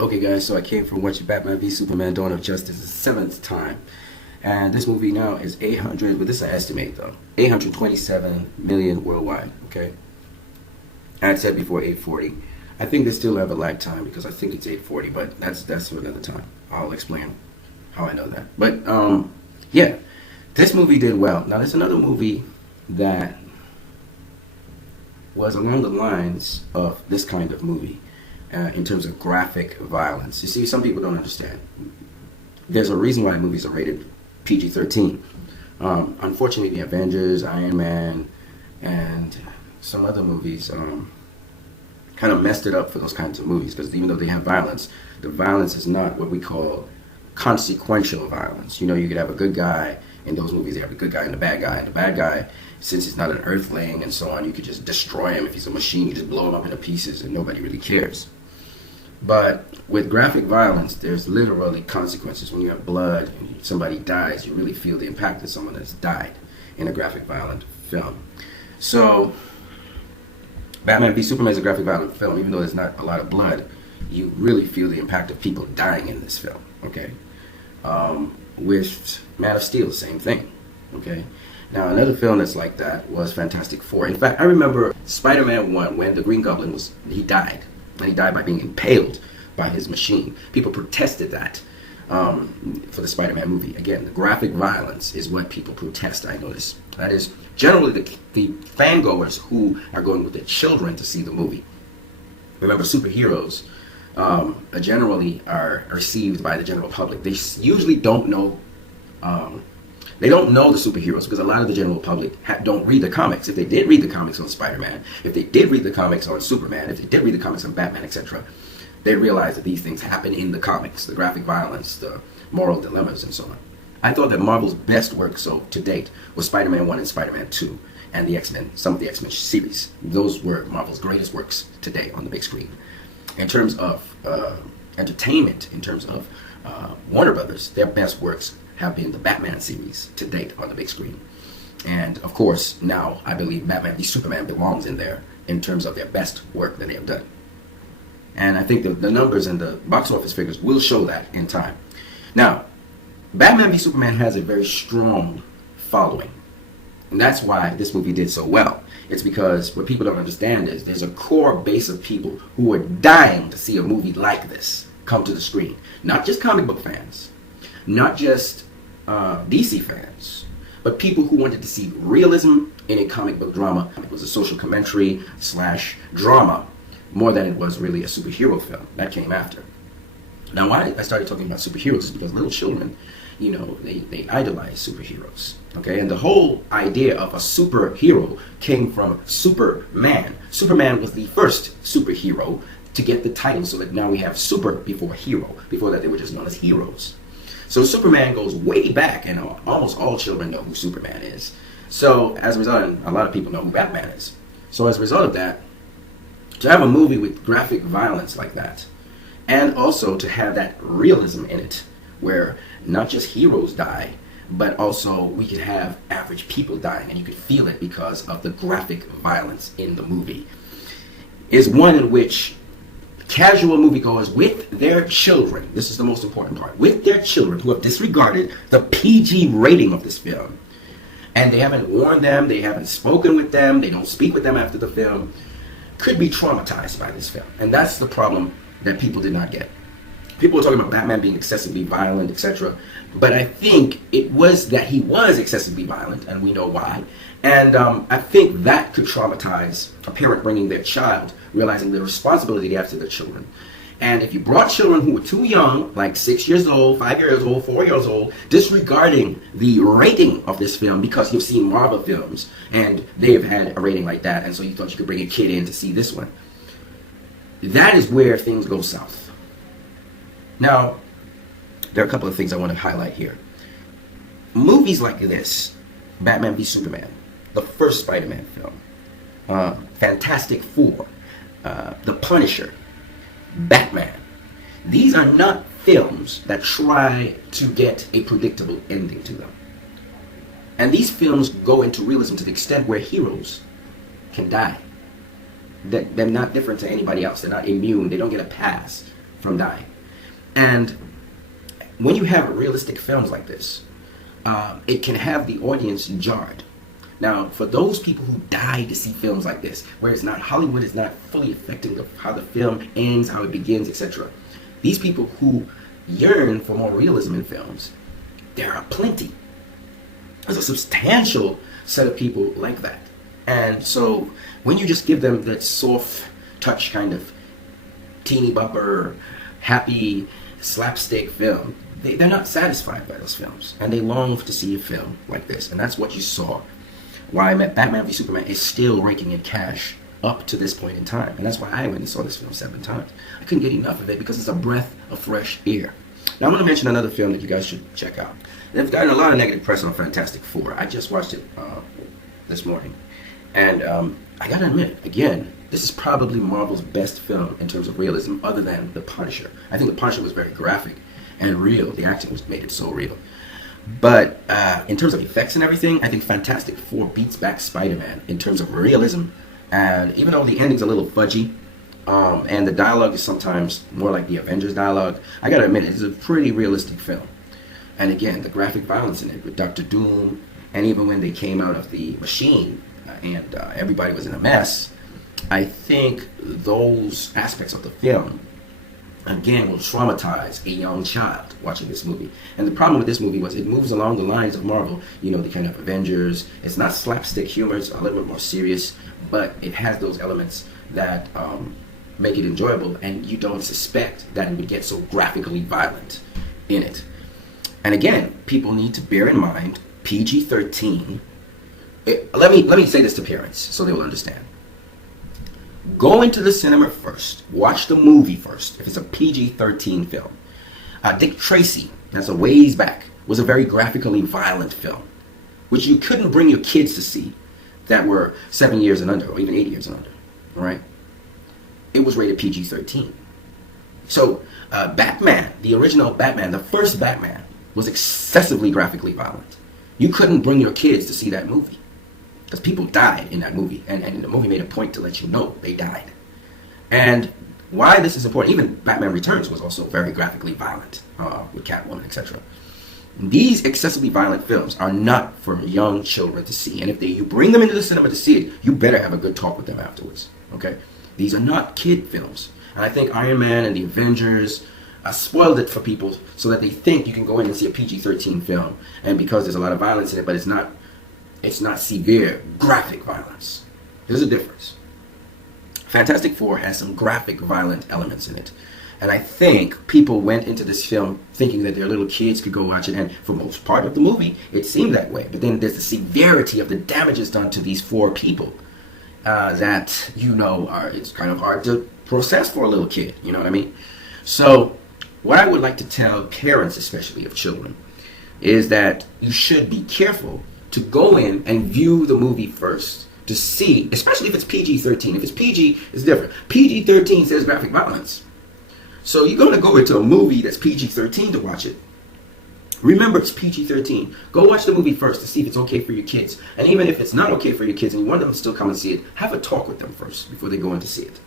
Okay, guys, so I came from watching Batman v Superman: Dawn of Justice the seventh time, and this movie now is 800. But this is an estimate though. 827 million worldwide. Okay, I had said before 840. I think they still have a lag time because I think it's 840, but that's for another time. I'll explain how I know that. But yeah, this movie did well. Now there's another movie that was along the lines of this kind of movie. In terms of graphic violence. You see, some people don't understand. There's a reason why movies are rated PG-13. Unfortunately, the Avengers, Iron Man, and some other movies kind of messed it up for those kinds of movies, because even though they have violence, the violence is not what we call consequential violence. You know, you could have a good guy in those movies. They have a good guy and a bad guy. And the bad guy, since he's not an earthling and so on, you could just destroy him. If he's a machine, you just blow him up into pieces and nobody really cares. But with graphic violence, there's literally consequences. When you have blood and somebody dies, you really feel the impact of someone that's died in a graphic violent film. So, Batman v Superman is a graphic violent film. Even though there's not a lot of blood, you really feel the impact of people dying in this film. Okay, with Man of Steel, same thing. Okay, now another film that's like that was Fantastic Four. In fact, I remember Spider-Man 1 when the Green Goblin he died. And he died by being impaled by his machine. People protested that for the Spider-Man movie. Again, the graphic violence is what people protest, I notice. That is generally the fangoers who are going with their children to see the movie. Remember, superheroes generally are received by the general public. They usually don't know they don't know the superheroes because a lot of the general public don't read the comics. If they did read the comics on Spider-Man, if they did read the comics on Superman, if they did read the comics on Batman, etc., they realize that these things happen in the comics, the graphic violence, the moral dilemmas, and so on. I thought that Marvel's best work to date was Spider-Man 1 and Spider-Man 2 and the X-Men, some of the X-Men series. Those were Marvel's greatest works today on the big screen. In terms of entertainment, in terms of Warner Brothers, their best works have been the Batman series to date on the big screen. And of course, now I believe Batman v Superman belongs in there in terms of their best work that they have done. And I think the numbers and the box office figures will show that in time. Now, Batman v Superman has a very strong following. And that's why this movie did so well. It's because what people don't understand is there's a core base of people who are dying to see a movie like this come to the screen. Not just comic book fans, not just DC fans, but people who wanted to see realism in a comic book drama. It was a social commentary / drama more than it was really a superhero film. That came after. Now, why I started talking about superheroes is because little children, you know, they idolize superheroes. Okay, and the whole idea of a superhero came from Superman. Superman was the first superhero to get the title, so that now we have super before hero. Before that, they were just known as heroes. So Superman goes way back, and almost all children know who Superman is. So as a result, a lot of people know who Batman is. So as a result of that, to have a movie with graphic violence like that, and also to have that realism in it, where not just heroes die, but also we could have average people dying, and you could feel it because of the graphic violence in the movie, is one in which casual moviegoers with their children, this is the most important part, with their children who have disregarded the PG rating of this film, and they haven't warned them, they haven't spoken with them, they don't speak with them after the film, could be traumatized by this film. And that's the problem that people did not get. People were talking about Batman being excessively violent, etc. But I think it was that he was excessively violent, and we know why. And I think that could traumatize a parent bringing their child, realizing the responsibility they have to their children. And if you brought children who were too young, like 6 years old, 5 years old, 4 years old, disregarding the rating of this film because you've seen Marvel films and they have had a rating like that, and so you thought you could bring a kid in to see this one, that is where things go south. Now, there are a couple of things I want to highlight here. Movies like this, Batman v Superman, the first Spider-Man film, Fantastic Four, The Punisher, Batman. These are not films that try to get a predictable ending to them. And these films go into realism to the extent where heroes can die. They're not different to anybody else. They're not immune. They don't get a pass from dying. And when you have realistic films like this, it can have the audience jarred. Now, for those people who die to see films like this, where it's not, Hollywood is not fully affecting how the film ends, how it begins, etc. These people who yearn for more realism in films, there are plenty. There's a substantial set of people like that. And so, when you just give them that soft touch kind of teeny bopper, happy, slapstick film, they're not satisfied by those films. And they long to see a film like this. And that's what you saw. Why Batman v Superman is still raking in cash up to this point in time. And that's why I went and saw this film 7 times. I couldn't get enough of it because it's a breath of fresh air. Now I'm going to mention another film that you guys should check out. They've gotten a lot of negative press on Fantastic Four. I just watched it this morning. And I got to admit, again, this is probably Marvel's best film in terms of realism other than The Punisher. I think The Punisher was very graphic and real. The acting made it so real. But in terms of effects and everything, I think Fantastic Four beats back Spider-Man in terms of realism. And even though the ending's a little fudgy, and the dialogue is sometimes more like the Avengers dialogue, I gotta admit, it's a pretty realistic film. And again, the graphic violence in it with Dr. Doom, and even when they came out of the machine and everybody was in a mess, I think those aspects of the film again will traumatize a young child watching this movie. And the problem with this movie was it moves along the lines of Marvel, you know, the kind of Avengers. It's not slapstick humor, it's a little bit more serious, but it has those elements that make it enjoyable, and you don't suspect that it would get so graphically violent in it. And again, people need to bear in mind PG-13. Let me say this to parents so they will understand. Go into the cinema first. Watch the movie first if it's a PG-13 film. Dick Tracy, that's a ways back, was a very graphically violent film, which you couldn't bring your kids to see that were 7 years and under, or even 8 years and under, right? It was rated PG-13. So Batman, the original Batman, the first Batman, was excessively graphically violent. You couldn't bring your kids to see that movie, because people died in that movie, and the movie made a point to let you know they died. And why this is important, even Batman Returns was also very graphically violent, with Catwoman, etc. These excessively violent films are not for young children to see, and if you bring them into the cinema to see it, you better have a good talk with them afterwards, okay? These are not kid films. And I think Iron Man and the Avengers spoiled it for people so that they think you can go in and see a PG-13 film, and because there's a lot of violence in it, but it's not severe graphic violence. There's a difference. Fantastic Four has some graphic violent elements in it. And I think people went into this film thinking that their little kids could go watch it, and for most part of the movie, it seemed that way. But then there's the severity of the damages done to these 4 people that, you know, it's kind of hard to process for a little kid, you know what I mean? So what I would like to tell parents, especially of children, is that you should be careful to go in and view the movie first to see, especially if it's PG-13. If it's PG, it's different. PG-13 says graphic violence. So you're going to go into a movie that's PG-13 to watch it. Remember, it's PG-13. Go watch the movie first to see if it's okay for your kids. And even if it's not okay for your kids and you want them to still come and see it, have a talk with them first before they go in to see it.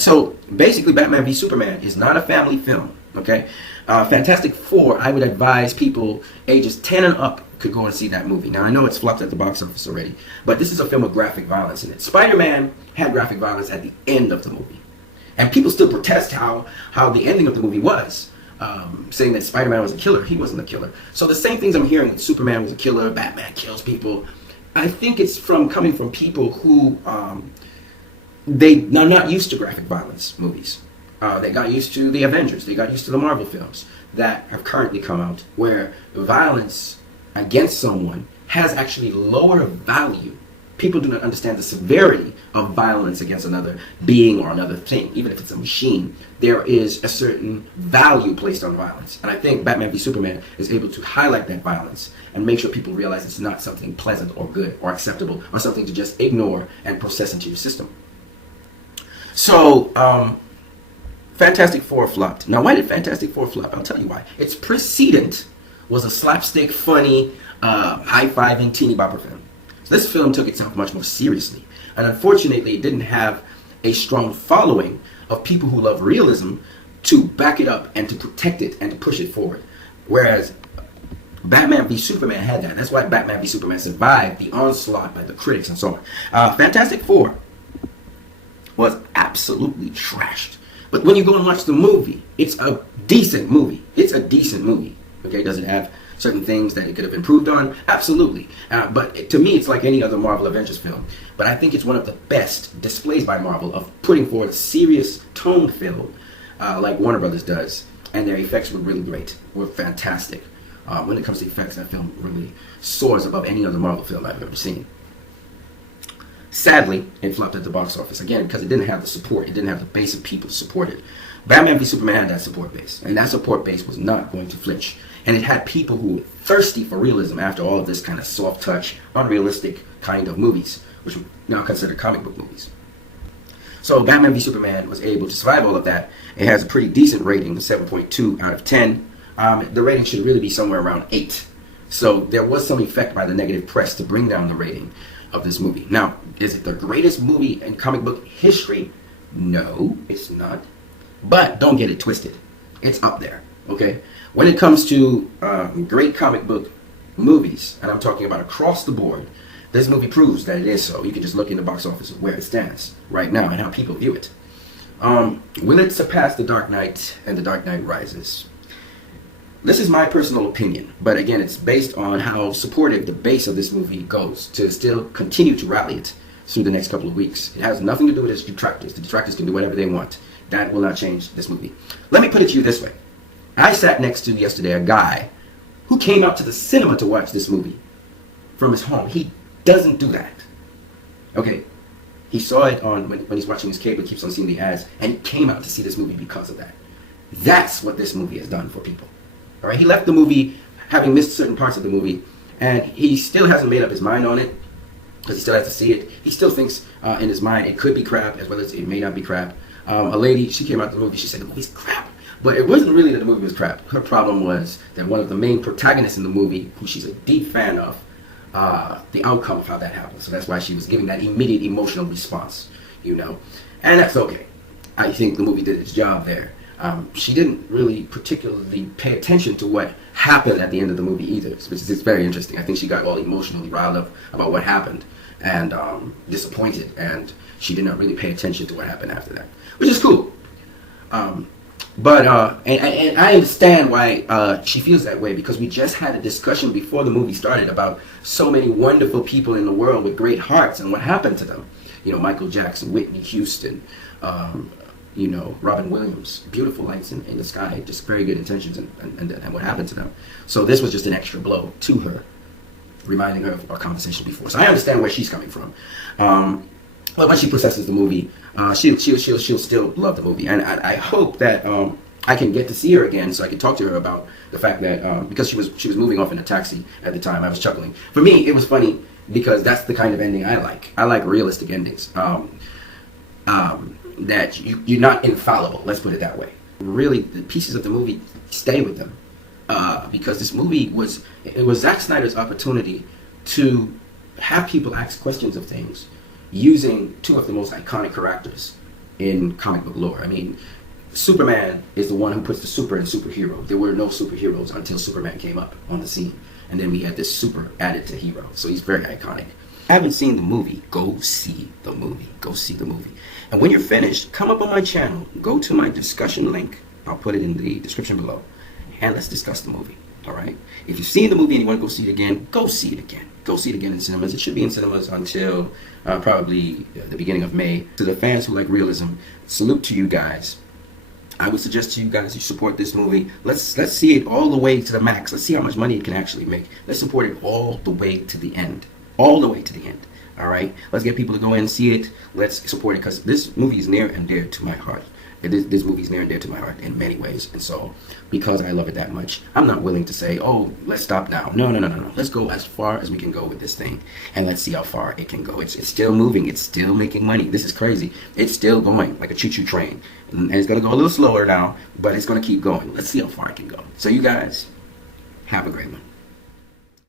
So basically, Batman v Superman is not a family film, okay? Fantastic Four, I would advise people ages 10 and up could go and see that movie. Now, I know it's flopped at the box office already, but this is a film with graphic violence in it. Spider-Man had graphic violence at the end of the movie. And people still protest how the ending of the movie was, saying that Spider-Man was a killer. He wasn't a killer. So the same things I'm hearing, Superman was a killer, Batman kills people, I think it's coming from people who they are not used to graphic violence movies. They got used to the Avengers. They got used to the Marvel films that have currently come out, where violence against someone has actually lower value. People do not understand the severity of violence against another being or another thing. Even if it's a machine, there is a certain value placed on violence. And I think Batman v Superman is able to highlight that violence and make sure people realize it's not something pleasant or good or acceptable or something to just ignore and process into your system. So, Fantastic Four flopped. Now, why did Fantastic Four flop? I'll tell you why. Its precedent was a slapstick, funny, high-fiving teeny bopper film. So this film took itself much more seriously. And unfortunately, it didn't have a strong following of people who love realism to back it up and to protect it and to push it forward. Whereas Batman v Superman had that. That's why Batman v Superman survived the onslaught by the critics and so on. Fantastic Four was absolutely trashed. But when you go and watch the movie, it's a decent movie. It's a decent movie. Okay, does it have certain things that it could have improved on? Absolutely. But to me, it's like any other Marvel Avengers film. But I think it's one of the best displays by Marvel of putting forward a serious tone film like Warner Brothers does. And their effects were really great. Were fantastic. When it comes to effects, that film really soars above any other Marvel film I've ever seen. Sadly, it flopped at the box office again because it didn't have the support. It didn't have the base of people to support it. Batman v Superman had that support base, and that support base was not going to flinch. And it had people who were thirsty for realism after all of this kind of soft touch, unrealistic kind of movies, which we now consider comic book movies. So Batman v Superman was able to survive all of that. It has a pretty decent rating, 7.2 out of 10. The rating should really be somewhere around 8. So there was some effect by the negative press to bring down the rating of this movie. Now, is it the greatest movie in comic book history? No, it's not. But don't get it twisted. It's up there, okay? When it comes to great comic book movies, and I'm talking about across the board, this movie proves that it is so. You can just look in the box office of where it stands right now and how people view it. Will it surpass The Dark Knight and The Dark Knight Rises? This is my personal opinion, but again, it's based on how supportive the base of this movie goes to still continue to rally it through the next couple of weeks. It has nothing to do with its detractors. The detractors can do whatever they want. That will not change this movie. Let me put it to you this way. I sat next to yesterday a guy who came out to the cinema to watch this movie from his home. He doesn't do that. Okay, he saw it on when he's watching his cable, he keeps on seeing the ads, and he came out to see this movie because of that. That's what this movie has done for people. All right, he left the movie having missed certain parts of the movie, and he still hasn't made up his mind on it because he still has to see it. He still thinks in his mind it could be crap as well as it may not be crap. A lady, she came out the movie, she said the movie's crap. But it wasn't really that the movie was crap. Her problem was that one of the main protagonists in the movie, who she's a deep fan of, the outcome of how that happened. So that's why she was giving that immediate emotional response, you know. And that's okay. I think the movie did its job there. She didn't really particularly pay attention to what happened at the end of the movie either, which is very interesting. I think she got all emotionally riled up about what happened and disappointed, and she did not really pay attention to what happened after that, which is cool. But I understand why she feels that way, because we just had a discussion before the movie started about so many wonderful people in the world with great hearts and what happened to them. You know, Michael Jackson, Whitney Houston, you know, Robin Williams, beautiful lights in the sky, just very good intentions and what happened to them. So this was just an extra blow to her, reminding her of our conversation before. So I understand where she's coming from. But when she processes the movie, she'll still love the movie. And I hope that I can get to see her again so I can talk to her about the fact that, because she was moving off in a taxi at the time, I was chuckling. For me, it was funny because that's the kind of ending I like. I like realistic endings. That you're not infallible, let's put it that way. Really, the pieces of the movie, stay with them. Because this movie was Zack Snyder's opportunity to have people ask questions of things using two of the most iconic characters in comic book lore. I mean, Superman is the one who puts the super in superhero. There were no superheroes until Superman came up on the scene. And then we had this super added to hero. So he's very iconic. Haven't seen the movie, go see the movie. Go see the movie. And when you're finished, come up on my channel. Go to my discussion link. I'll put it in the description below. And let's discuss the movie. All right? If you've seen the movie and you want to go see it again, go see it again. Go see it again in cinemas. It should be in cinemas until probably the beginning of May. To the fans who like realism, salute to you guys. I would suggest to you guys you support this movie. Let's see it all the way to the max. Let's see how much money it can actually make. Let's support it all the way to the end. All the way to the end. All right? Let's get people to go in and see it. Let's support it, because this movie is near and dear to my heart. This movie is near and dear to my heart in many ways. And so, because I love it that much, I'm not willing to say, oh, let's stop now. No. Let's go as far as we can go with this thing. And let's see how far it can go. It's still moving. It's still making money. This is crazy. It's still going like a choo-choo train. And it's going to go a little slower now, but it's going to keep going. Let's see how far it can go. So you guys, have a great one.